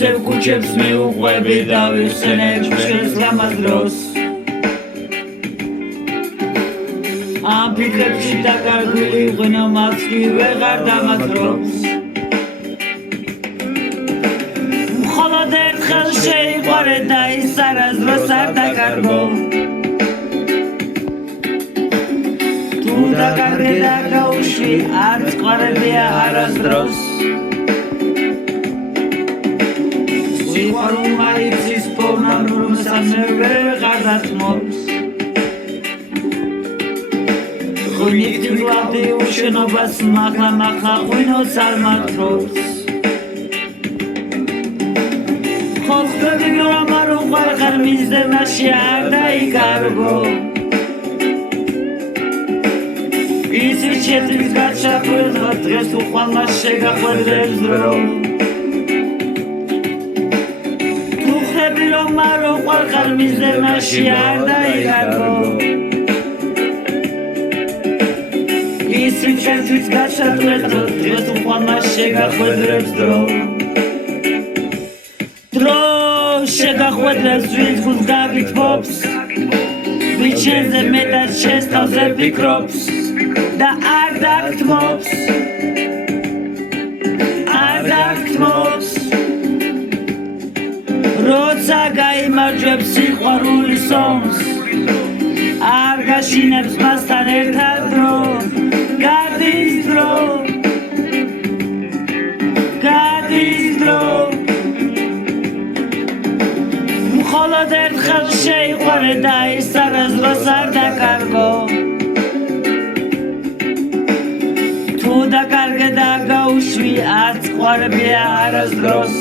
ისევ კუჩებს მეუყვები და ვიხსენებ ჩვენს ლამაზ დროს ამ ფიქრებში დაკარგვილი ღვინო მას კი ვეღარ დამაძრობს მხოლოდ ერთხელ შეიყვარე და ის არასდროს არ დაკარგო თუ დაკარგე და გაუშვი არ წყვარებია არასდროს სიყვარულმა იცის პოვნა რომელსაც მე ვეღარ დათმობს ღვინით გვლავდი უშენობას მაღლა ღვინოს არ მართობს ხოხები რომ არ უყვარხარ მისდევაში არ დაიკარგო იცის შეძრის გაჩახვედა დღეს უყვარმა შეგახვედრებს დრო რომ არ უყვარხარ მისდევაში არ დაიკარგო ისიც შეძრის გაჩახვედა დღეს უყვარმა შეგახვედრებს დრო შეგახვედრებს ვინც გულს გაგითბობს ვინც შენზე მეტად შენს თავზე ფიქრობს და არ დაგთმობს როცა გაიმარჯვებს სიყვარულის ომს არ გაშინებს მასთან ერთად დრო გადის დრო მხოლოდ ერთხელ შეიყვარე და ის არასდროს არ დაკარგო თუ დაკარგე და გაუშვი არ წყვარებია არასდროს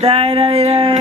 Die,